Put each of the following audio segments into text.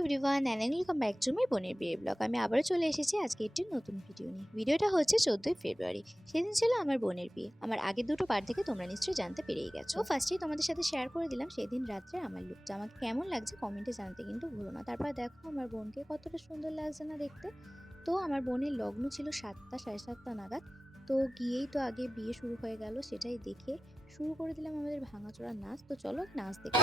Everyone and welcome back to my বোনের বিয়ে blog. আমি আবারও চলে এসেছি আজকে একটি নতুন ভিডিও নিয়ে। ভিডিওটা হচ্ছে 14ই ফেব্রুয়ারি। সেদিন ছিল আমার বোনের বিয়ে। আমার আগের দুটো পার্ট থেকে তোমরা নিশ্চয়ই জানতে পেরেই গেছো। ফার্স্টেই তোমাদের সাথে শেয়ার করে দিলাম সেদিন রাত্রে আমার লুকটা। আমাকে কেমন লাগছে কমেন্টে জানতে কিন্তু ভুলো না। তারপর দেখো আমার বোনকে কতটা সুন্দর লাগছে না দেখতে। তো আমার বোনের লগ্ন ছিল 7টা 7:30 নাগাদ। তো গিয়েই তো আগে বিয়ে শুরু হয়ে গেল, সেটাই দেখে শুরু করে দিলাম আমাদের ভাঙাচোরা নাচ। তো চলো নাচ দেখে।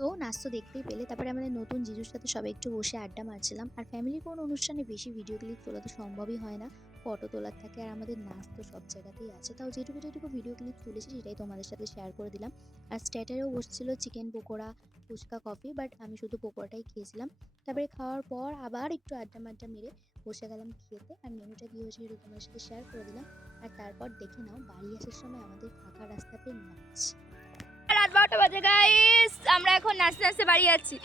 তো নাচ তো দেখতেই পেলে। তারপরে আমাদের নতুন জিজুর সাথে সবাই একটু বসে আড্ডা মারছিলাম। আর ফ্যামিলির কোনো অনুষ্ঠানে বেশি ভিডিও ক্লিপ তোলা তো সম্ভবই হয় না, ফটো তোলার থাকে। আর আমাদের নাচ তো সব জায়গাতেই আছে, তাও যেটুকু ভিডিও ক্লিপ তুলেছি সেটাই তোমাদের সাথে শেয়ার করে দিলাম। আর স্ট্যাটারেও বসছিল chicken pakora, phuchka, coffee, but আমি শুধু পকোড়াটাই খেয়েছিলাম। তারপরে খাওয়ার পর আবার একটু আড্ডা মাড্ডা মেরে বসে গেলাম খেতে। আর মেনুটা কী হয়েছে সেটা তোমাদের সাথে শেয়ার করে দিলাম। আর তারপর দেখে নাও বাড়ি আসার সময় আমাদের ফাঁকা রাস্তাতে নাচ। রাত 12টা বাজে গাইস, আমরা এখন নাচতে নাচতে বাড়ি যাচ্ছি।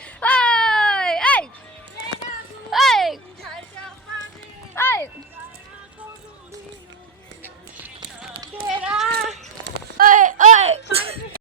এই